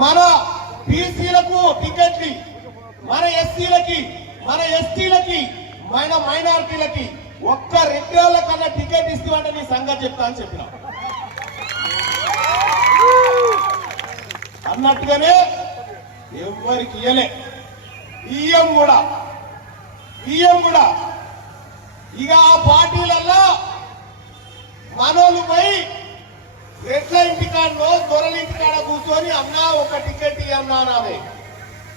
మన బీసీలకు టికెట్లు, మన ఎస్సీలకి, మన ఎస్టీలకి, మన మైనారిటీలకి ఒక్క 2 ఏళ్ల కన్నా టికెట్ ఇస్తామంటే నీ సంగతి చెప్తా అని చెప్పిన అన్నట్టుగానే ఎవరికి ఇయ్యలే. ఇయ్యం కూడా ఇక ఆ పార్టీలల్లో మనోళ్ళు పోయి రెడ్ల ఇంటికాడలో దొరల ఇంటికాడ కూర్చొని అన్నా ఒక టికెట్ ఇయ్యన్నా నాదే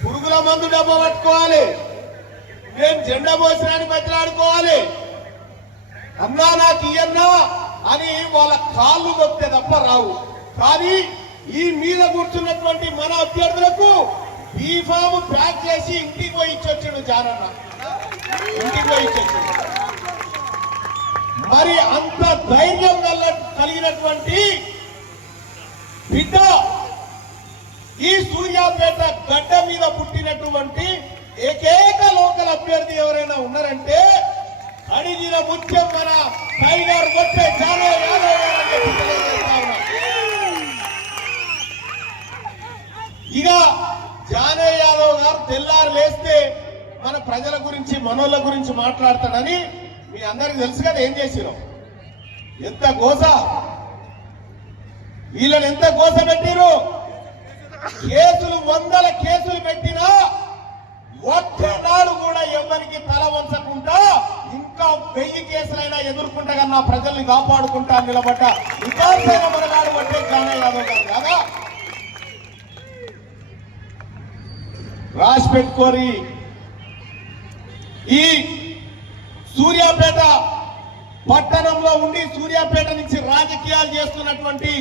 పురుగుల మందు డబ్బా పట్టుకోవాలి, మేము జెండా మోసరాన్ని బతిలాడుకోవాలి, అన్నా నాకు ఇయ్యన్నా అని వాళ్ళ కాళ్ళు మొక్కితే తప్ప రావు. కానీ ఈ మీద కూర్చున్నటువంటి మన అభ్యర్థులకు బీఫామ్ ప్యాక్ చేసి ఇంటికి పోయి ఇచ్చొచ్చాడు జానన్న, ఇంటికి పోయి ఇచ్చొచ్చాడు. మరి అంత ధైర్యం కలిగినటువంటి బిడ్డ ఈ సూర్యాపేట గడ్డ మీద పుట్టినటువంటి ఏకైక లోకల్ అభ్యర్థి ఎవరైనా ఉన్నారంటే అడిగిన ముత్యం మన టైగర్ కొట్టే జానయ్య యాదవ్ గారు. ఇక జానయ్య యాదవ్ గారు తెల్లారు లేస్తే మన ప్రజల గురించి మనోళ్ళ గురించి మాట్లాడతాడని మీ అందరికి తెలుసు కదా. ఏం చేసినాం, ఎంత గోస, వీళ్ళని ఎంత గోస పెట్టిరు. కేసులు 100 కేసులు పెట్టినా ఒక్కనాడు కూడా ఎవరికి తల వంచకుండా ఇంకా 1000 కేసులైనా ఎదుర్కొంటా కన్నా ప్రజల్ని కాపాడుకుంటా నిలబడ్డ వికాసైన మనగాడు అంటే జానయ్య యాదవ్ గారు కాదా. రాసి పెట్టుకోరి. ఈ సూర్యాపేట పట్టణంలో ఉండి సూర్యాపేట నుంచి రాజకీయాలు చేస్తున్నటువంటి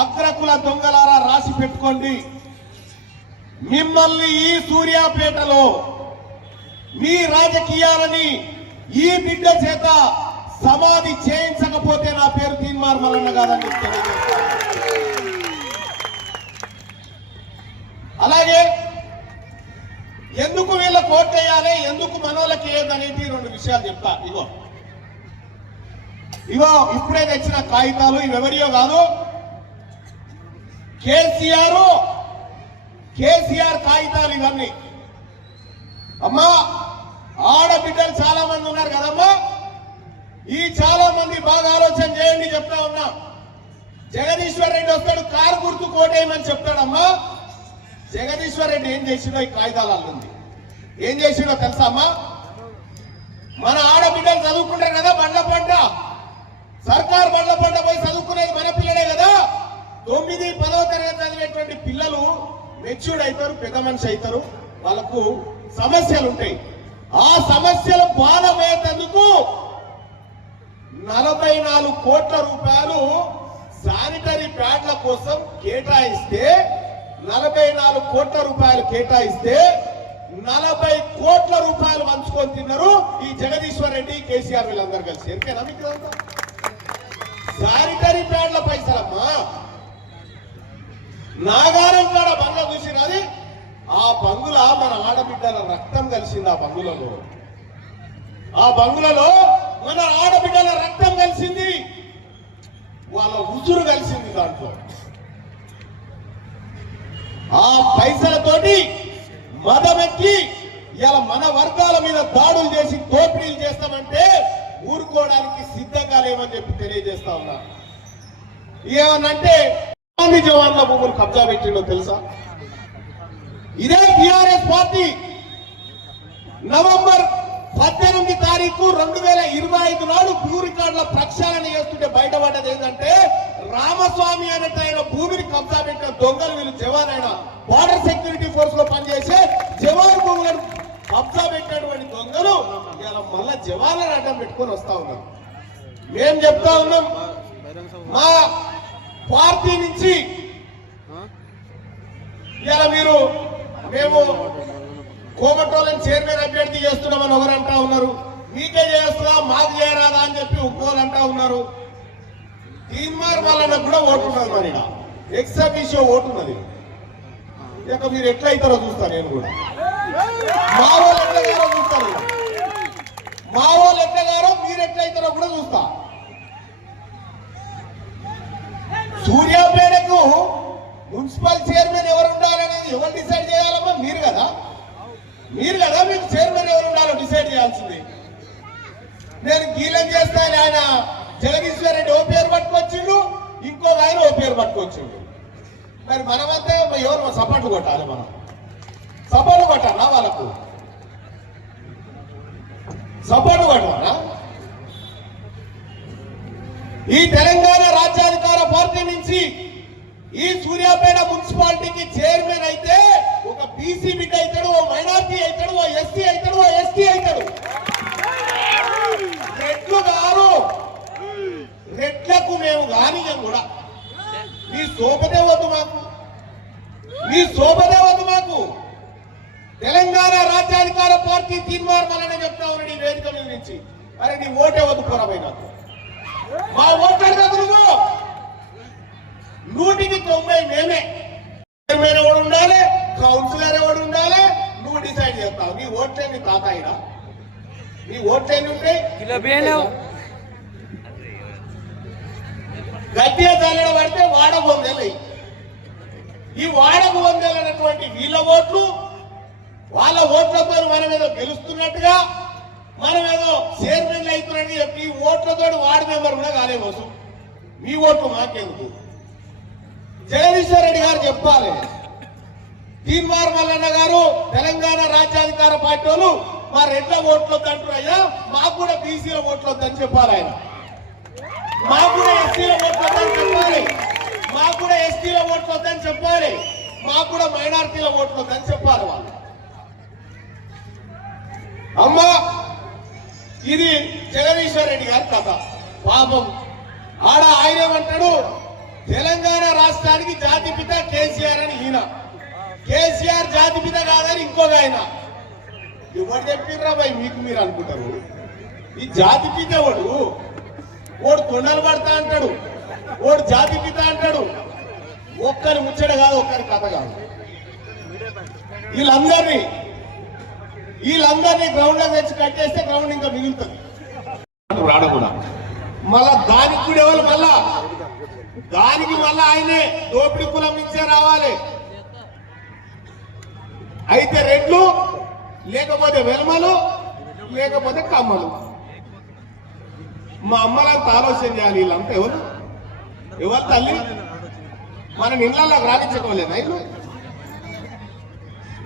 అగ్రకుల దొంగలారా రాసి పెట్టుకోండి. మిమ్మల్ని ఈ సూర్యాపేటలో మీ రాజకీయాలని ఈ బిడ్డ చేత సమాధి చేయించకపోతే నా పేరు తీన్మార్ మల్లన్న కాదని అలాగే ఎందుకు వీళ్ళ కోటేయాలి, ఎందుకు మనోళ్ళకి ఏదనేది 2 విషయాలు చెప్తా. ఇగో ఇప్పుడే తెచ్చిన కాగితాలు, ఇవెవరియో కాదు, కేసీఆర్ కాగితాలు ఇవన్నీ. అమ్మా ఆడబిడ్డలు చాలా మంది ఉన్నారు కదమ్మా, ఈ చాలా మంది బాగా ఆలోచన చేయండి చెప్తా ఉన్నా. జగదీశ్వర్ రెడ్డి వస్తాడు, కారు గుర్తు కోటేయమని చెప్తాడమ్మా. జగదీశ్వర్ రెడ్డి ఏం చేసిండో ఈ కాగితాలలో ఉంది. ఏం చేసిండో తెలుసా అమ్మా, మన ఆడబిడ్డలు చదువుకుంటారు కదా, బండ్ల పంట సర్కారు బండ్ల పంట పోయి చదువుకునేది మన పిల్లలే కదా. 9, 10వ తరగతి చదివేటువంటి పిల్లలు మెచ్యూర్డ్ అవుతారు, పెద్ద మనిషి అవుతారు, వాళ్ళకు సమస్యలు ఉంటాయి. ఆ సమస్యలు బాధపడేందుకు 44 కోట్ల రూపాయలు శానిటరీ ప్యాడ్ల కోసం కేటాయిస్తే 44 కోట్ల రూపాయలు కేటాయిస్తే 40 కోట్ల రూపాయలు పంచుకొని తిన్నారు ఈ జగదీశ్వర్ రెడ్డి, కేసీఆర్ వీళ్ళందరూ కలిసి. ఎంతేనా మీకు శానిటరీ ప్యాడ్ల పైసలమ్మా. నాగారం కాడ బంగ్లా చూసినది, ఆ బంగుల మన ఆడబిడ్డల రక్తం కలిసింది. ఆ బంగులలో మన ఆడబిడ్డల రక్తం కలిసింది, వాళ్ళ ఉసురు కలిసింది. దాంట్లో ఆ పైసలతోటి మదమెక్కి ఇలా మన వర్గాల మీద దాడులు చేసి దోపిడీలు చేస్తామంటే ఊరుకోవడానికి సిద్ధంగా లేమని చెప్పి తెలియజేస్తా ఉన్నా. ఏమనంటే గాంధీ జవాన్ల భూములు కబ్జా పెట్టిండో తెలుసా? ఇదే టిఆర్ఎస్ పార్టీ నవంబర్ 18 తారీఖు 2025 నాడు భూ రికార్డుల ప్రక్షాళన చేస్తుంటే బయటపడ్డది ఏంటంటే రామస్వామి అనేట ఆయన భూమిని కబ్జా పెట్టిన దొంగలు వీళ్ళు జవాన్, అయిన బార్డర్ సెక్యూరిటీ ఫోర్స్ లో పనిచేసే జవాన్ భూములను కబ్జా పెట్టినటువంటి దొంగలు ఇలా మళ్ళా జవాన్లను అడ్డం పెట్టుకొని వస్తా ఉన్నారు. మేము చెప్తా ఉన్నాం, మా పార్టీ నుంచి ఇలా మేము కోమటోళ్ళని చైర్మన్ అభ్యర్థి చేస్తున్నామని ఒకరంటా ఉన్నారు, మీకే చేస్తున్నా మాకు చేయరాదా అని చెప్పి ఇంకోరు అంటా ఉన్నారు. తీన్మార్ మల్లన్న కూడా ఓటున్నది, మరి ఎక్సబిషో ఓటున్నది. ఇక మీరు ఎట్లయితారో చూస్తా, నేను కూడా మా వాళ్ళు ఎట్లగారో చూస్తాను, మా వాళ్ళు ఎట్లగారో మీరు ఎట్లయితారో కూడా చూస్తా. సూర్యాపేటకు మున్సిపల్ చైర్మన్ ఎవరు ఉండాలని అనేది ఎవరు డిసైడ్ చేయాలమ్మా? మీరు కదా. మీకు చైర్మన్ ఎవరు ఉండాలో డిసైడ్ చేయాల్సింది. నేను గీలం చేస్తాను. ఆయన జగదీశ్వర్ రెడ్డి ఓ పేరు పట్టుకొచ్చిండు, ఇంకొక ఆయన ఓ పేరు పట్టుకొచ్చిండు. మరి మనమంతా ఎవరు సపోర్ట్ కొట్టాలి? మనం సపోర్ట్ కొట్టాలా? వాళ్ళకు సపోర్ట్ కొట్టాలా? ఈ తెలంగాణ రాజ్యాధికార పార్టీ నుంచి ఈ సూర్యాపేట మున్సిపాలిటీకి చైర్మన్ అయితే ఒక బీసీ బిడ్డ అవుతాడు, ఓ మైనార్టీ అవుతాడు, ఓ ఎస్సీ అవుతాడు, ఓ ఎస్టీ అవుతాడు. రెడ్లు గారు, రెడ్లకు మేము గానియం కూడా. మీ శోభదే వద్దు మాకు, మీ శోభదే వద్దు మాకు. తెలంగాణ రాజ్యాధికార పార్టీ తీర్మానాలని చెప్తా ఉన్నాడు ఈ వేదిక మీద నుంచి. అరే నీ ఓటే వద్దు పోరాబోయి నాకు. మా ఓటర్ కాదు నువ్వు. 100% మేమే. చైర్మన్ ఎవడు ఉండాలి, కౌన్సిలర్ ఎవడు ఉండాలి, నువ్వు డిసైడ్ చేస్తావు. నీ ఓట్లే నీ తాతాయినా, నీ ఓట్లేని ఉంటాయి. గట్టిగా చల్లడ పడితే వాడకు 100. ఈ వాడకు 100 అనేటువంటి వీళ్ళ ఓట్లు, వాళ్ళ ఓట్లతో మనం ఏదో గెలుస్తున్నట్టుగా, మనం ఏదో చైర్మన్లు అవుతున్నట్టు చెప్పి ఈ ఓట్లతో వార్డు మెంబర్ కూడా కాలే కోసం. మీ ఓట్లు మాకెందుకు? జగదీశ్వర్ రెడ్డి గారు చెప్పాలి. తీన్మార్ మల్లన్న గారు తెలంగాణ రాజ్యాధికార పార్టీ వాళ్ళు మా రెడ్ల ఓట్లు వద్దంటున్నాయా, మాకు కూడా బీసీల ఓట్లు వద్దని చెప్పాలి. ఆయన మాకు కూడా ఎస్సీల ఓట్లు వద్దని చెప్పాలి, మాకు కూడా ఎస్టీల ఓట్లు వద్దని చెప్పాలి, మాకు కూడా మైనార్టీల ఓట్లు వద్దని చెప్పాలి వాళ్ళు. అమ్మా ఇది జగదీశ్వర్ రెడ్డి గారి కథ. పాపం ఆడ ఆయన ఏమంటాడు, తెలంగాణ రాష్ట్రానికి జాతిపిత కేసీఆర్ అని ఈయన, కేసీఆర్ జాతిపిత కాదని ఇంకొక ఆయన. ఎవరు చెప్పిర్రా భయ్ మీకు? మీరు అనుకుంటారు ఈ జాతిపిత ఓడు తొండలు పడతా అంటాడు, ఓడు జాతిపిత అంటాడు. ఒక్కరి ముచ్చట కాదు, ఒక్కరి కథ కాదు. వీళ్ళందరినీ గ్రౌండ్ లో తెచ్చి కట్టేస్తే గ్రౌండ్ ఇంకా మిగులుతుంది. రాడు కూడా మళ్ళా దానికి కూడా ఎవరు దానికి మళ్ళా ఆయనే దోపిడి కులం ఇచ్చే రావాలి. అయితే రెడ్లు, లేకపోతే వెలమలు, లేకపోతే కమ్మలు. మా అమ్మలంతా ఆలోచన చేయాలి. వీళ్ళంతా ఎవరు తల్లి? మనం ఇళ్లలోకి రాణించుకోలేదా ఇల్లు?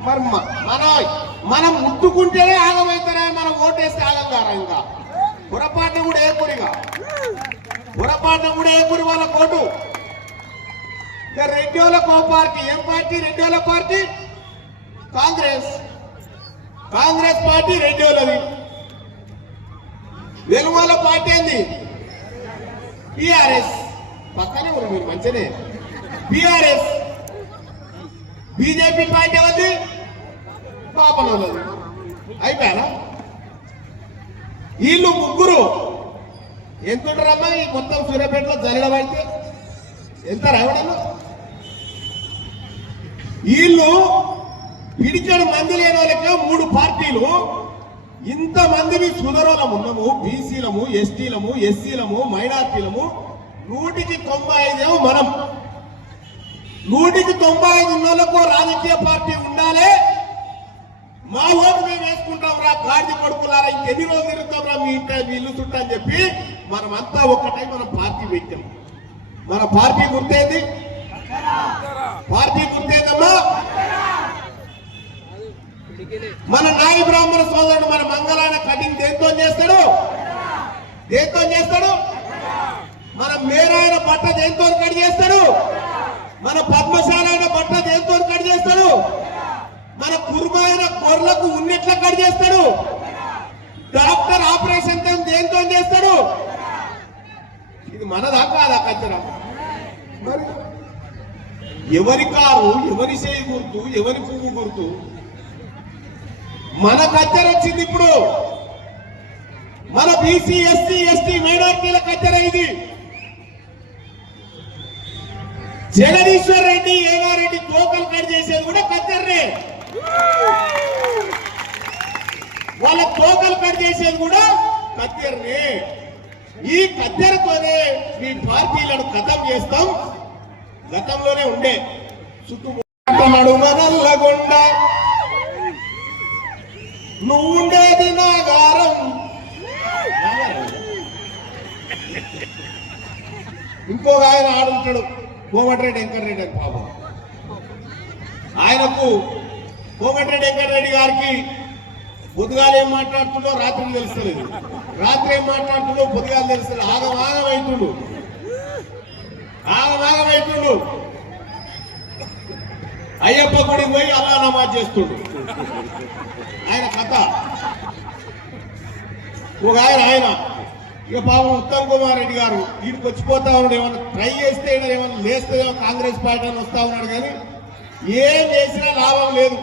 మరి మనం ముట్టుకుంటేనే ఆగమవుతారా? మనం ఓటేస్తే ఆగంగారా? ఇంకా పొరపాటు కూడా ఏ గురి వాళ్ళ కోటు. ఇక రెడ్డిోళ్ళకు పార్టీ. ఏం పార్టీ? రెడ్డిోళ్ళ పార్టీ కాంగ్రెస్ పార్టీ రెడ్డిోళ్ళది. వెలుమల పార్టీ ఏంది? టిఆర్ఎస్. పక్కనే ఉన్నారు మీరు, మంచినే. టిఆర్ఎస్. బీజేపీ పార్టీ ఎవరిది? పాపనోళ్ళది. అయిపోయారా? వీళ్ళు ముగ్గురు ఎంతుంటారమ్మా? ఈ మొత్తం సూర్యాపేటలో జరగబడితే ఎంత రావడము? వీళ్ళు పిడిచెడు మంది లేని వాళ్ళకే 3 పార్టీలు. ఇంతమందిని సుధరోళం ఉన్నాము, బీసీలము, ఎస్టీలము, ఎస్సీలము, మైనార్టీలము. 195 మనం. 195 ఉన్నోళ్ళకు రాజకీయ పార్టీ ఉండాలి. మా ఓటు మేము వేసుకుంటాం రా గాడి పడుకున్నారా, ఇంకెన్ని రోజులు తిరుగుతాం రా మీ ఇంట మీ ఇల్లు చుట్టా అని చెప్పి మనమంతా ఒక్కటై మనం పార్టీ పెట్టాం. మన పార్టీ గుర్తేది? పార్టీ గుర్తేదమ్మా? మన నాయ బ్రాహ్మణ సోదరుడు మన మంగళాన కటింగ్ దేంతో చేస్తాడు? మన మేరాయన బట్ట దేంతో కట్ చేస్తాడు? మన పద్మశాలైన బట్ట దేంతో కట్ చేస్తాడు? మన కుర్మాయన గొర్రెలకు ఉన్నట్ల కట్ చేస్తాడు? డాక్టర్ ఆపరేషన్ దేంతో చేస్తాడు? ఇది మనదా కాదా కచ్చరా? మరి ఎవరి కారు, ఎవరి చేయి గుర్తు, ఎవరి పువ్వు గుర్తు? మన కచ్చర వచ్చింది ఇప్పుడు. మన బీసీ, ఎస్సీ, ఎస్టీ, మైనార్టీల కచ్చర ఇది. జగదీశ్వర్ రెడ్డి, ఏవారెడ్డి తోకలు కట్ చేసేది కూడా కచ్చర్రే. వాళ్ళ తోకలు కట్ చేసేది కూడా కత్తెరనే. ఈ కత్తెరతోనే మీ పార్టీలను ఖతం చేస్తాం. గతంలోనే ఉండే చుట్టూ నడుమ నల్లగొండ నువ్వుండేది నాగారం. ఇంకొక ఆయన ఆడుంటాడు కోమటిరెడ్డి వెంకటరెడ్డి అని పాపం. ఆయనకు కోమటిరెడ్డి వెంకటరెడ్డి గారికి పొద్దుగాలు ఏం మాట్లాడుతుండో రాత్రికి తెలుస్తలేదు, రాత్రి ఏం మాట్లాడుతుండో పొద్దుగాలు తెలుస్తలేదు. ఆగమాగమైతుండు. అయ్యప్ప గుడికి పోయి అల్లా నమాజ్ చేస్తుండు ఆయన కథ. ఒక ఆయన ఇక పాపం ఉత్తమ్ కుమార్ రెడ్డి గారు వీడికి వచ్చిపోతా ఉన్నాడు. ఏమన్నా ట్రై చేస్తే ఏమన్నా లేస్తుందేమో కాంగ్రెస్ పార్టీ అని వస్తా ఉన్నాడు, కానీ ఏం చేసినా లాభం లేదు.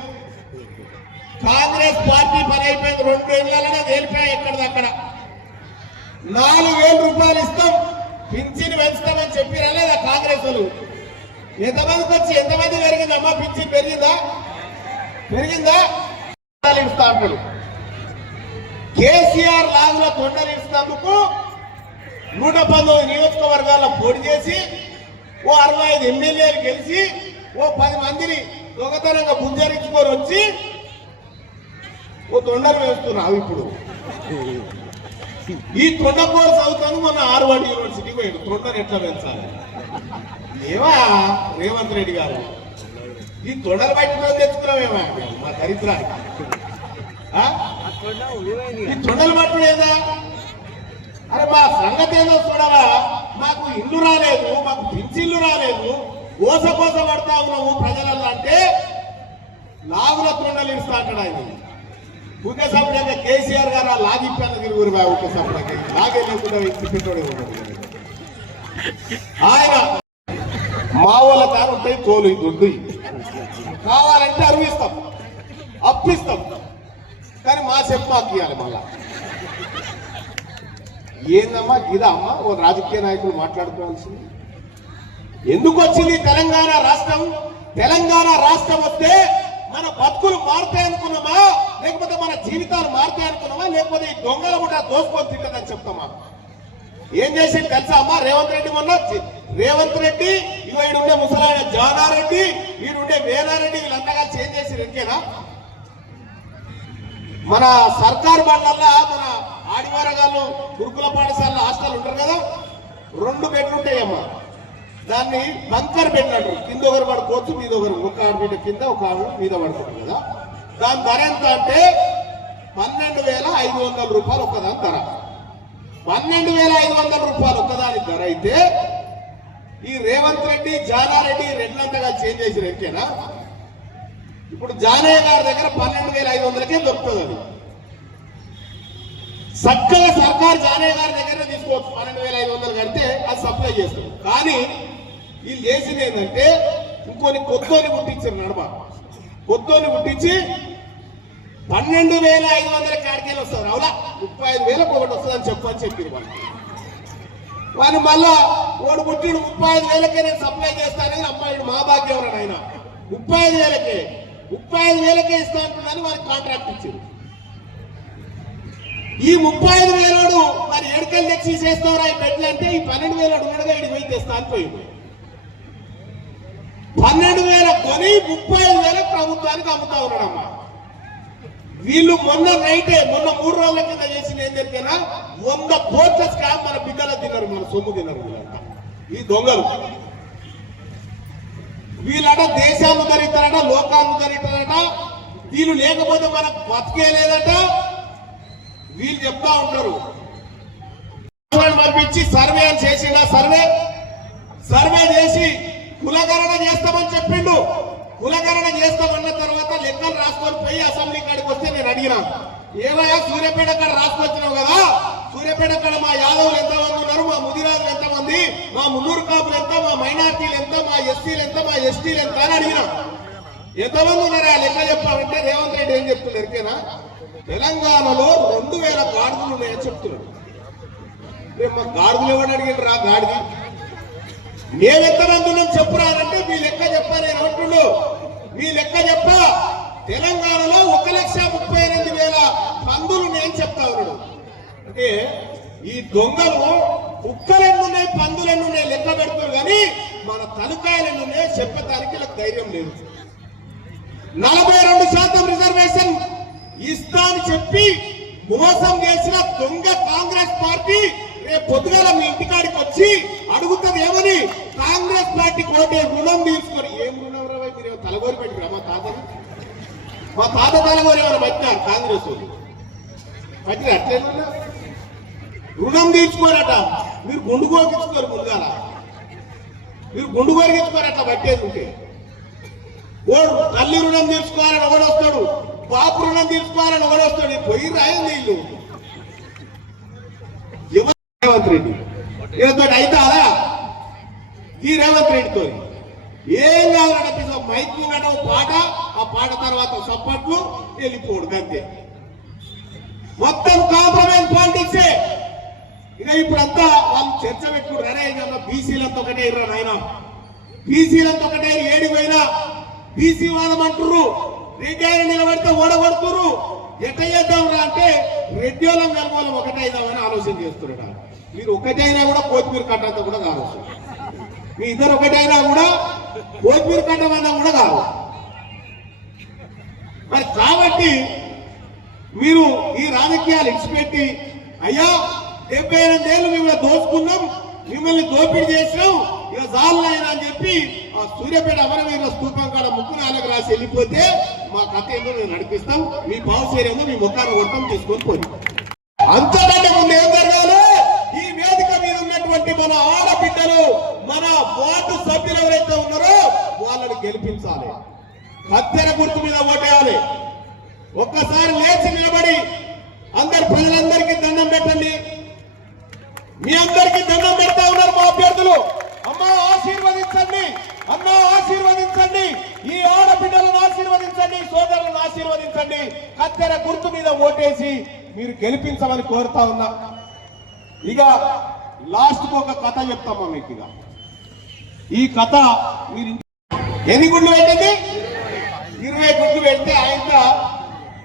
కాంగ్రెస్ పార్టీ పని అయిపోయింది. 2 ఏళ్లలోనే తేలిపోయాయి ఎక్కడిదక్కడ. 4,000 రూపాయలు ఇస్తాం, పింఛన్ పెంచుతామని చెప్పి రాలేదా కాంగ్రెస్ వాళ్ళు? ఎంతమందికి వచ్చి ఎంతమంది పెరిగిందమ్మా? పింఛన్ పెరిగిందా? ఇస్తా అంటాడు. కేసీఆర్ లాగులో తొండలు ఇస్తున్నందుకు 119 నియోజకవర్గాల్లో పోటీ చేసి ఓ 65 ఎమ్మెల్యేలు గెలిచి ఓ 10 మందిని దొంగతనంగా బుద్ధరించుకొని వచ్చి ఓ తొండలు వేస్తున్నావు. ఇప్పుడు ఈ తొండపోరు చదువుతాను మొన్న హార్వర్డ్ యూనివర్సిటీకి పోయాడు. తొండను ఎట్లా పెంచాలి? ఏమా రేవంత్ రెడ్డి గారు ఈ తొండలు బయట తెచ్చుకున్నామేమా మా దరిద్రానికి? ఈ తొండలు పట్టుడేదా? అరే మా సంగతి ఏదో చూడవా, మాకు ఇల్లు రాలేదు, మాకు పింఛన్లు రాలేదు, ఓసపోస పడతా ఉన్నాము ప్రజలల్లో అంటే లాగుల తొండలు ఇస్తా అంటాడు ఆయన. ఉద్య సభ్యుడు కేసీఆర్ గారు ఆ లాగిప్పన్న తిరుగురు ఉద్య సభ్యులకి లాగే లేకుండా పెట్టోడే ఉన్నాడు ఆయన. మా వాళ్ళ తాను ఉంటాయి తోలు దుడ్డు కావాలంటే అరువిస్తాం, అప్పిస్తాం, కానీ మా చెప్పు మాకు ఇవ్వాలి. మళ్ళా ఏందమ్మా ఇదా అమ్మా ఓ రాజకీయ నాయకులు మాట్లాడుకోవాల్సింది? ఎందుకు వచ్చింది తెలంగాణ రాష్ట్రం? తెలంగాణ రాష్ట్రం వస్తే మన బతుకులు మారుతాయనుకున్నామా, లేకపోతే మన జీవితాలు మారుతాయనుకున్నామా, లేకపోతే ఈ దొంగలు కూడా దోసుకొని తింటదని చెప్తామా? ఏం చేసింది తెలుసా అమ్మా రేవంత్ రెడ్డి? మొన్న రేవంత్ రెడ్డి ఇగో ఈడుండే ముసలాయన జానారెడ్డి, ఈడుండే వేనారెడ్డి, వీళ్ళంతగా చేంజ్ చేసి రెక్కేనా? మన సర్కారు బండ్లల్లో మన ఆడివారగాళ్ళు గురుకుల పాఠశాల హాస్టల్ ఉంటారు కదా, 2 బెడ్లు ఉంటాయమ్మా. దాన్ని బంకర్ బెడ్ అంటారు. కింద ఒకరు పడుకోవచ్చు, మీద ఒకరు, ఒక ఆడబిడ్డ కింద ఒక ఆవిడ మీద పడుకుంటారు కదా. దాని ధర ఎంత అంటే 12,500 రూపాయలు ఒక్కదాని ధర. 12,500 రూపాయలు ఒక్కదాని ధర అయితే ఈ రేవంత్ రెడ్డి జానారెడ్డి రెడ్లంతగా చేంజ్ చేసి రెక్కేనా? ఇప్పుడు జానయ్య గారి దగ్గర 12,500కే దొరుకుతుంది. అది చక్కగా సర్కారు జానయ్య గారి దగ్గర తీసుకోవచ్చు. 12,500 కడితే అది సప్లై చేస్తుంది. కానీ వీళ్ళు చేసింది ఏంటంటే ఇంకొని కొత్తోని పుట్టించారు. నడమ కొత్తోని పుట్టించి 12,500 కాడికేళ్ళు వస్తారు. అవునా 35,000 ఒకటి వస్తుందని చెప్పని చెప్పారు వాళ్ళు. మళ్ళా వాడు పుట్టిడు 35,000కే నేను సప్లై చేస్తానని అమ్మాయిడు మా భాగ్యం ఆయన 35,000కే ఇస్తా అంటున్నాను వారికి కాంట్రాక్ట్ ఇచ్చారు. ఈ 35,000 మరి ఎడకలు తెచ్చి చేస్తారా ఈ బెడ్లు అంటే ఈ 12,000 ఉన్నాడుగా ఇటు పోయి తెస్తా అని పోయింది. 12,000 కొని 35,000 ప్రభుత్వానికి అమ్ముతా ఉన్నాడమ్మా. వీళ్ళు మొన్న 3 రోజుల కింద చేసిన ఏం జరిగినా 100 కోట్ల స్కామ్ మన బిడ్డలు తిన్నారు, మన సొమ్ము తిన్నారు వీళ్ళంతా ఈ దొంగలు. వీళ్ళట దేశాన్ని ధరిస్తారట, లోకాన్ని ధరిస్తారట. వీళ్ళు లేకపోతే మనకు బతికే లేదట. వీళ్ళు చెప్తా ఉంటారు. పంపించి సర్వే అని చేసిందా? సర్వే చేసి కులగణన చేస్తామని చెప్పిండు. కులగణన చేస్తామన్న తర్వాత లెక్కలు రాసుకొని పోయి అసెంబ్లీ కాడికి వస్తే నేను అడిగినా, ఏమయ్యా సూర్యాపేట కాడ రాసుకొచ్చినావు కదా, సూర్యాపేట కాడ మా యాదవులు ఎంతమంది ఉన్నారు, మా ముదిరాజులు ఎంతమంది, మా మున్నూరు కాపులు ఎంత, మా మైనార్టీలు ఎంత, మా ఎస్సీలు ఎంత, మా ఎస్టీలు ఎంత అని అడిగినా. ఎంతమంది ఉన్నారా లెక్క చెప్పాలంటే రేవంత్ రెడ్డి ఏం చెప్తున్నారు ఎరికేనా? తెలంగాణలో 2,000 గాడిదలు ఉన్నాయని చెప్తున్నాడు. మా గాడిదలు ఎవరు అడిగిండ్రు? రా గాడిద మేమెంతమంది ఉన్నాం చెప్పురా అంటే మీ లెక్క చెప్పా నేను అంటుండు. మీ లెక్క చెప్పా తెలంగాణలో 1,38,000 పందులు నేను చెప్తా ఉన్నాడు. అంటే ఈ దొంగలు కుక్కలు ఎన్నున్నాయి, పందులు ఎన్నున్నాయి లెక్క పెడుతున్నారు, కానీ మన తలకాయలు ఎన్నున్నాయి చెప్పడానికి ధైర్యం లేదు. 42% రిజర్వేషన్ ఇస్తా అని చెప్పి మోసం చేసిన దొంగ కాంగ్రెస్ పార్టీ రేపు పొద్దుగాల మీ ఇంటికాడికి వచ్చి అడుగుతుంది ఏమని, కాంగ్రెస్ పార్టీ కోటే రుణం తీసుకొని. ఏం రుణం రావై, మీరు తలగోరి పెట్టిరా మా తాత తలగోరి ఏమైనా పట్టినారు కాంగ్రెస్ పట్టిన అట్లేమన్నా రుణం తీర్చుకోరట. మీరు గుండు కోకించుకోరు ముందుగాల, మీరు గుండు కోరికించుకోరు అట్లా పట్టేది ఉంటే. ఓడు తల్లి రుణం తీర్చుకోవాలని ఒకడొస్తాడు, బాపు రుణం తీర్చుకోవాలని ఒకడొస్తాడు. పోయి రాయండి ఇల్లు రేవంత్ రెడ్డి ఈయనతో అయితే అలా ఈ రేవంత్ రెడ్డితో ఏం కావాలంటే మైక్ ముంగట పాట, ఆ పాట తర్వాత సప్పట్లు వెళ్ళిపోడు అంతే. మొత్తం కాంప్రమైజ్ పాలిటిక్సే. ఇక ఇప్పుడంతా వాళ్ళు చర్చ పెట్టుకుంటారు, అరే బీసీలంతా ఒకటే ఇర్రా నాయన, బీసీలంతా ఒకటే ఏడిపోయినా బీసీ వాదం అంటుర్రు, రెడ్డి ఆయన నిలబడితే ఓడగొడుతురు, ఎట్ట చేద్దాంరా అంటే రెడ్డి వాళ్ళం వెలమూలం ఒకటైదామని ఆలోచన చేస్తున్నాడు. మీరు ఒకటైనా కూడా కొత్తిమీర కట్టంతా కూడా కాదు, మీ ఇద్దరు ఒకటైనా కూడా కొత్తిమీర కట్టమన్నా కూడా కాదు. మరి కాబట్టి మీరు ఈ రాజకీయాలు ఇచ్చిపెట్టి, అయ్యా 78 ఏళ్ళు మిమ్మల్ని దోచుకున్నాం, మిమ్మల్ని దోపిడీ చేసినాం, ఇక జాలైనా అని చెప్పి ఆ సూర్యాపేట అమరవీరుల స్తూపం కాడ ముక్కు నాలుగు రాసి వెళ్ళిపోతే మా కథ ఏందో మేము నడిపిస్తాం, మీ పావుసేరేందో మీ ముఖాన్ని కొడతాం, తీసుకొని పోయి. అంతకంటే ముందు ఏం జరగాలి, ఈ వేదిక మీద ఉన్నటువంటి మన ఆడబిడ్డలు, మన వార్డు సభ్యులు ఎవరైతే ఉన్నారో వాళ్ళని గెలిపించాలి, కత్తెర గుర్తు మీద ఓటేయాలి. ఒక్కసారి లేచి నిలబడి అందరు ప్రజలందరికీ దండం పెట్టండి. మీ అందరికీ దండం పెడతా ఉన్నారు మా అభ్యర్థులు. అమ్మా ఆశీర్వదించండి, అమ్మా ఆశీర్వదించండి, ఈ ఆడబిడ్డలను ఆశీర్వదించండి, సోదరులను ఆశీర్వదించండి. కత్తెర గుర్తు మీద ఓటేసి మీరు గెలిపించమని కోరుతా ఉన్నా. ఇక లాస్ట్ ఒక కథ చెప్తామా మీకు. ఇక ఈ కథ మీరు ఎన్ని గుడ్లు పెట్టండి, 20 గుడ్లు పెడితే ఆయన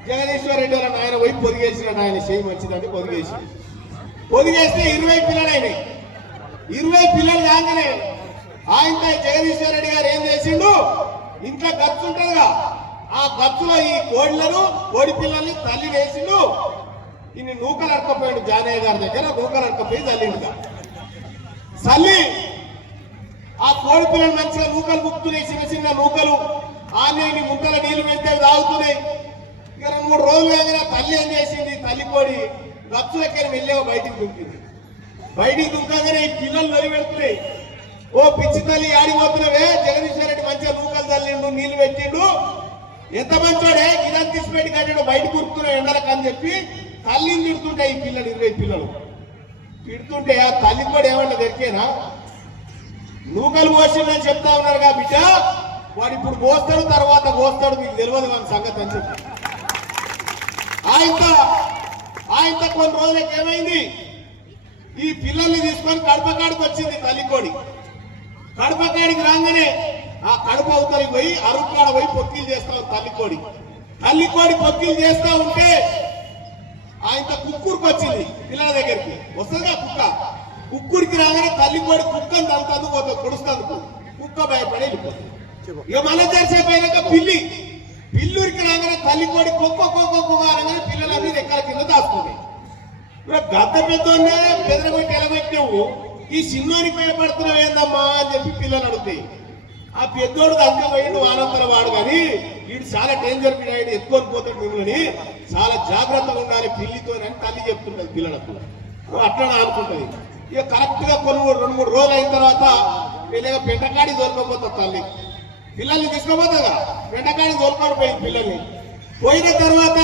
జగదీశ్వర్ రెడ్డి వాళ్ళని ఆయన పోయి పొదిగేసినాడు. ఆయన చేయి వచ్చిందంటే పొదిగేస్తే 20 పిల్లలు అయినాయి. 20 పిల్లలు కాగానే ఆయనతో జగదీశ్వర్ రెడ్డి గారు ఏం చేసిండు, ఇంట్లో ఖర్చు ఉంటుందిగా, ఆ ఖర్చులో ఈ కోడి పిల్లల్ని తల్లి వేసిండు. ఇన్ని నూకలు అడకపోయాడు జానయ్య గారి దగ్గర, నూకలు అడకపోయి తల్లిండుగా చల్లి ఆ కోడి పిల్లలు మంచిగా నూకలు ముక్కుతున్నాయి, చిన్న చిన్న నూకలు. ఆన్లైన్ ముద్దల నీళ్లు పెడితే తాగుతున్నాయి. ఇక 2-3 రోజులు కాగానే తల్లి ఏం చేసింది, తల్లి కోడి గచ్చులకి వెళ్ళేవో బయటికి దుంకింది. బయటికి దుంకగానే ఈ పిల్లలు నొరి పెడుతున్నాయి. ఓ పిచ్చి తల్లి ఆడిపోతున్నావే, జగదీశ్వర్ రెడ్డి మంచిగా నూకలు తల్లిండు, నీళ్లు పెట్టిండు, ఎంత మంచోడే, ఇదంతా తీసిపెట్టి కట్టాడు, బయట కురుకుతున్నాడు ఎండలకు అని చెప్పి తల్లిని తిడుతుంటాయి ఈ పిల్లలు. 20 పిల్లలు తిడుతుంటే ఆ తల్లి కూడా ఏమన్నా దొరికేనా, నూకలు పోసిందని చెప్తా ఉన్నారుగా బిడ్డ, వాడు ఇప్పుడు పోస్తాడు, తర్వాత పోస్తాడు, మీకు తెలియదు మన సంగతి అని చెప్పి ఆయనతో కొన్ని రోజులకి ఏమైంది, ఈ పిల్లల్ని తీసుకొని కడపకాడికి వచ్చింది తల్లి కోడి. కడపకాడికి రాగానే ఆ కడప అవతలికి పోయి అరుకాడ పోయి పొక్కిలు చేస్తా తల్లి కోడి పొక్కిలు చేస్తా ఉంటే ఆయనతో కుక్కూరికి వచ్చింది. పిల్లల దగ్గరికి వస్తుందిగా కుక్కూరికి రాగానే తల్లి కోడి కుక్కని తలుతుంది, పోతుంది పొడుస్తుంది, కుక్క భయపడి వెళ్ళిపోతుంది. ఇక మళ్ళీ జరిసేపు అయినాక పిల్లూరికి రాగానే తల్లి కోడి కుక్క అనగానే పిల్లలు అన్ని రెక్కల కింద దాచుకుంటాయి. గద్ద పెద్దోనే బెదరగొట్టి ఎలగొట్టినావు, ఈ సినిమానికి భయపడుతున్నావు ఏందమ్మా అని చెప్పి పిల్లలు అడుగుతాయి. ఆ పెద్దోడు అంక పోయిండు ఆనందర వాడు, కానీ వీడు చాలా డేంజర్ పిల్లాడు, ఎత్తుకొని పోతాడు, మిమ్మల్ని చాలా జాగ్రత్తగా ఉండాలి పిల్లితో అని తల్లి చెప్తుంటది పిల్లలకు. అట్లా ఆడుకుంటది. ఇక కరెక్ట్ గా 2-3 రోజులు అయిన తర్వాత పిల్లగా పెంటకాడి దొరకపోతుంది తల్లి. పిల్లల్ని తీసుకోపోతుందా, పెంటకాడి దొరకని పోయింది పిల్లల్ని. పోయిన తర్వాత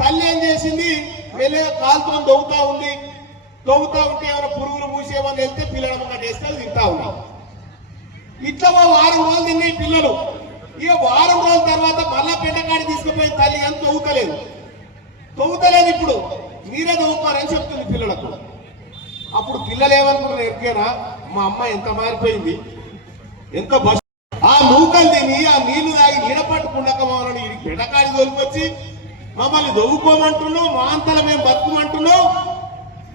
తల్లి ఏం చేసింది, మెల్లగా కాలుతో దొవుతా ఉంటే ఏమైనా పురుగులు మూసేమని వెళ్తే పిల్లల ముంగట వేస్తే తింటా ఉన్నాయి. ఇట్లా 1 వారం రోజులు తిన్నాయి పిల్లలు. ఇక 1 వారం రోజుల తర్వాత మళ్ళా పెంటకాడి తీసుకుపోయిన తల్లి ఏం తవ్వుతలేదు. ఇప్పుడు మీరే తవ్వుకోరని చెప్తుంది పిల్లలకు. అప్పుడు పిల్లలు ఏమనుకుంటారు, ఎరికేనా మా అమ్మ ఎంత మారిపోయింది, ఎంత బస్ ఆ నూకలు తిని ఆ నీళ్లు తాగి నీడ పట్టుకుండకమని పెంటకాడి తోలుకొచ్చి మమ్మల్ని దవ్వుకోమంటున్నావు, మా అంతలో మేము బతుకుమంటున్నావు,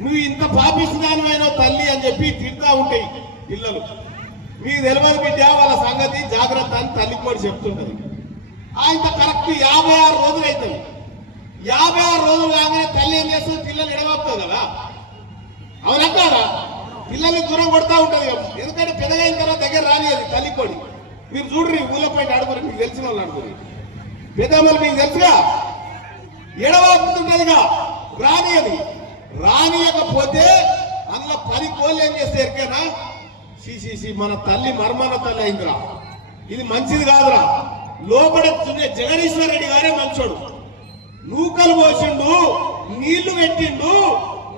నువ్వు ఇంత పాపిస్తున్నాను తల్లి అని చెప్పి తింటా ఉంటాయి పిల్లలు. మీకు తెలియదు బిడ్డ వాళ్ళ సంగతి, జాగ్రత్త అని తల్లి కూడా చెప్తుంటది. ఆయన కరెక్ట్ 56 రోజులు అవుతుంది. 56 రోజులు కాగానే తల్లి ఏం చేస్తుంది? పిల్లలు ఎడగొస్తుంది కదా, అవునా కాదా? పిల్లల్ని దూరం కొడతా ఉంటది. ఎందుకంటే పెద్దగైన తర్వాత దగ్గర రానియది తల్లి కోడి. మీరు చూడ్రి, ఊళ్ళో పైన అడుగురి, మీకు తెలిసిన వాళ్ళు అడుగురి. పెద్దమ్మలు మీకు తెలుసుగా, ఎడవస్తుంటదిగా, రానియది. రానియకపోతే అందులో 10 కోళ్ళు ఏం చేస్తే ఎరికేనా? సిసిసి మన తల్లి మర్మన తల్లి అయిందిరా, ఇది మంచిది కాదురా. లోపల జగదీశ్వర్ రెడ్డి గారే మంచోడు, నూకలు పోసిండు, నీళ్లు పెట్టిండు,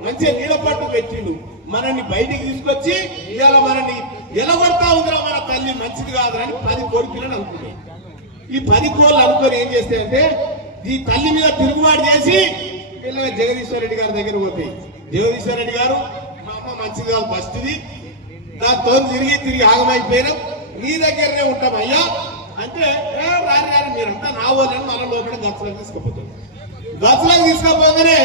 మంచిగా నీళ్ళ పట్టు పెట్టిండు, మనల్ని బయటికి తీసుకొచ్చి ఇవాళ మనల్ని ఎలగొడతా ఉందిరా మన తల్లి, మంచిది కాదురా అని 10 కోడి పిల్లలు అనుకున్నాయి. ఈ 10 కోళ్ళు అనుకొని ఏం చేస్తాయంటే ఈ తల్లి మీద తిరుగుబాటు చేసి పిల్లలు జగదీశ్వర్ రెడ్డి గారి దగ్గర పోతాయి. జగదీశ్వర్ రెడ్డి గారు, మా అమ్మ మంచిది కాదు, బస్టిది, దాంతో తిరిగి ఆగమైపోయినాం, నీ దగ్గరనే ఉంటాం అయ్యా అంటే, రాని రాని మీరంతా నా వాళ్ళని మన లోపల గచ్చలకు తీసుకుపోతాం. గచ్చలకు తీసుకుపోగానే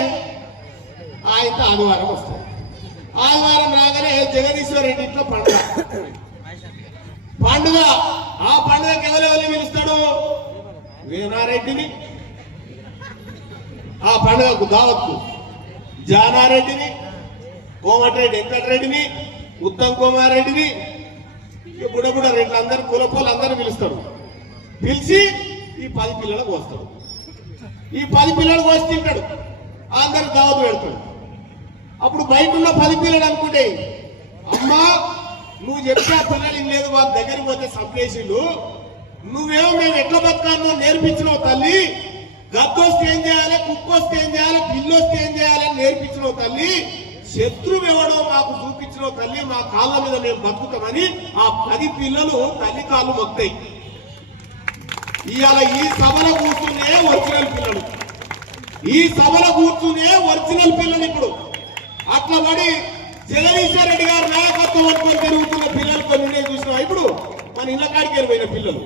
ఆయన ఆదివారం వస్తాయి. ఆదివారం రాగానే జగదీశ్వర్ రెడ్డి ఇంట్లో పండుగ. ఆ పండుగకి ఎవరెవరిని పిలుస్తాడు? వీరారెడ్డిని, ఆ పండుగకు దావత్కు జానారెడ్డిని, కోమటిరెడ్డి వెంకటరెడ్డిని, ఉత్తమ్ కుమార్ రెడ్డిని, బుడబుడ రెడ్డి అందరు కులపోలు అందరూ పిలుస్తాడు. పిలిచి ఈ 10 పిల్లలకు వస్తాడు. ఈ 10 పిల్లలకు వచ్చి తింటాడు, అందరు దావత్ పెడతాడు. అప్పుడు బయట ఉన్న 10 పిల్లలు అనుకుంటే, అమ్మా నువ్వు చెప్తే ఆ పిల్లలు లేదు, వాళ్ళ దగ్గరికి పోతే సంప్లేషులు, నువ్వేమో మేము ఎట్లా బతకాలో నేర్పించినావు తల్లి, గద్దొస్తే ఏం చేయాలి, కుక్కొస్తే ఏం చేయాలి, పిల్లొస్తే ఏం చేయాలని నేర్పించినావు తల్లి, శత్రువు ఎవడో మాకు చూపించినావు తల్లి, మా కాళ్ళ మీద మేము బతుకుతామని ఆ 10 పిల్లలు తల్లి కాళ్ళు మొక్తాయి. ఇవాళ ఈ సభలో కూర్చునే ఒరిజినల్ పిల్లలు, ఈ సభలో కూర్చునే ఒరిజినల్ పిల్లలు. ఇప్పుడు అట్లా పడి జగదీశ్వర్ రెడ్డి గారు నాయకత్వం అనుకొని తిరుగుతున్న పిల్లలు కొన్ని చూసినా, ఇప్పుడు మన ఇళ్ళ కాడికి వెళ్ళిపోయిన పిల్లలు,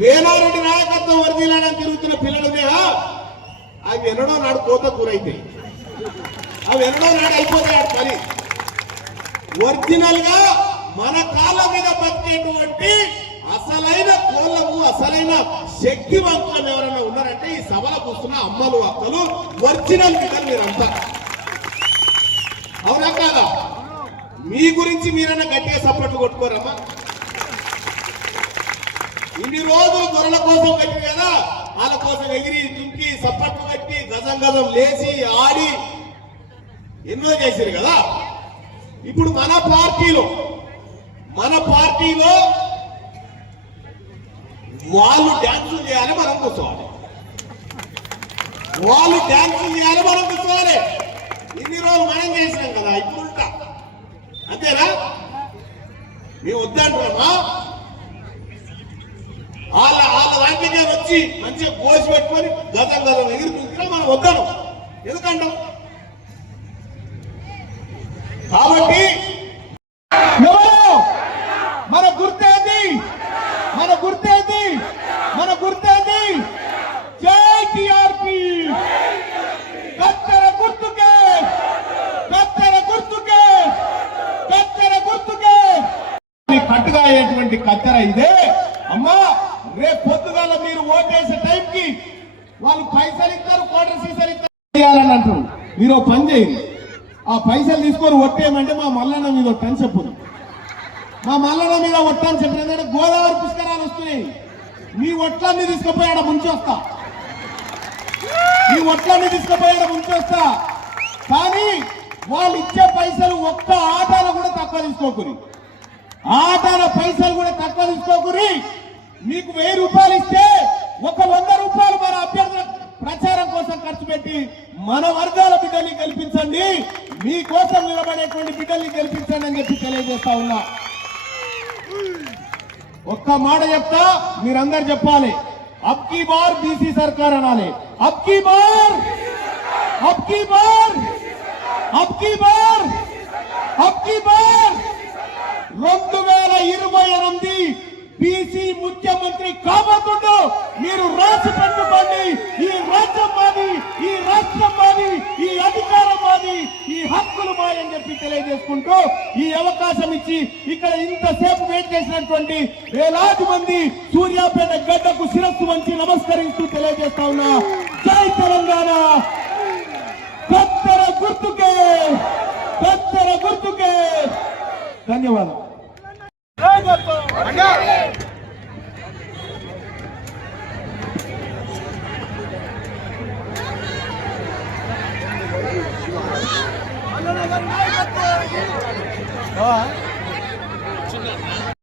వేలారెడ్డి నాయకత్వం వర్దిలాడని తిరుగుతున్న పిల్లలునే అవి ఎన్నడో నాడు కోత కూరైతాయి, అవి ఎన్నడో నాడు అయిపోతాయి ఆ పని. ఒరిజినల్ గా మన కాళ్ళ మీద బతికేటువంటి అసలైన కోళ్ళము, అసలైన శక్తివంతులు ఎవరైనా ఉన్నారంటే ఈ సభలో కూర్చున్న అమ్మలు అక్కలు ఒరిజినల్ పిల్లలు మీరంతా, అవునా కాదా? మీ గురించి మీరన్నా గట్టిగా సపోర్ట్లు కొట్టుకోరమ్మా. ఇన్ని రోజులు గొర్రెల కోసం కట్టి కదా, వాళ్ళ కోసం ఎగిరి తుంకి సప్పట్లు కట్టి గజం గజం లేచి ఆడి ఎన్నో చేశారు కదా. ఇప్పుడు మన పార్టీలో వాళ్ళు డ్యాన్సులు చేయాలి, మనం కూర్చోవాలి, వాళ్ళు డ్యాన్సులు చేయాలి, మనం కూర్చోవాలి. ఇన్ని రోజులు మనం చేసినాం కదా, ఇప్పుడు ఉంటా అంతేనా? మేము వద్దంటున్నామా? వాళ్ళ దాంట్లోకి వచ్చి మంచిగా కోసి పెట్టుకొని గతం ఎగిరి తుంకినా మనం వద్దాను, ఎందుకంటాం? కాబట్టి మన గుర్తేది, జై టిఆర్పి, కత్తెర గుర్తుకే, కట్టుగా అయ్యేటువంటి కత్తెర ఇదే. అమ్మా రేపు పొద్దుగాల మీరు ఓటేసే టైంకి వాళ్ళు పైసలు ఇస్తారు, క్వార్టర్ సీసాలు ఇస్తారు చేయాలని అంటారు. మీరు పని చేయండి, ఆ పైసలు తీసుకొని ఒట్టేయమంటే మా మల్లన్న మీద ఒట్టని చెప్పదు. మా మల్లన్న మీద ఒట్టని చెప్పిన ఎందుకంటే గోదావరి పుష్కరాలు వస్తున్నాయి, మీ ఒట్లన్నీ తీసుకుపోయాడ ముంచొస్తా, కానీ వాళ్ళు ఇచ్చే పైసలు ఒక్క ఆటాల కూడా తక్కువ తీసుకోకురి, మీకు 1000 రూపాయలు ఇస్తే ఒక 100 రూపాయలు మన అభ్యర్థుల ప్రచారం కోసం ఖర్చు పెట్టి మన వర్గాల బిడ్డల్ని గెలిపించండి, మీకోసం నిలబడేటువంటి బిడ్డల్ని గెలిపించండి అని చెప్పి తెలియజేస్తా ఉన్నా. ఒక్క మాట చెప్తా, మీరందరు చెప్పాలి, అబ్ కీ బార్ బీసీ సర్కార్ అనాలి. అబ్ కీ బార్ 2028 బీసీ ముఖ్యమంత్రి కాబోతుండో మీరు రాసి పెట్టుకోండి. ఈ రాజ్యం మాది, ఈ రాష్ట్రం మాది, ఈ అధికారం మాది, ఈ హక్కులు మాది అని చెప్పి తెలియజేసుకుంటూ సోదరులకు ఈ అవకాశం ఇచ్చి ఇక్కడ ఇంతసేపు వెయిట్ చేసినటువంటి వేలాది మంది సూర్యాపేట గడ్డకు శిరస్సు వంచి నమస్కరిస్తూ తెలియజేస్తా ఉన్నా. జై తెలంగాణ. కత్తెర గుర్తుకే, కత్తెర గుర్తుకే. ధన్యవాదాలు. Oh.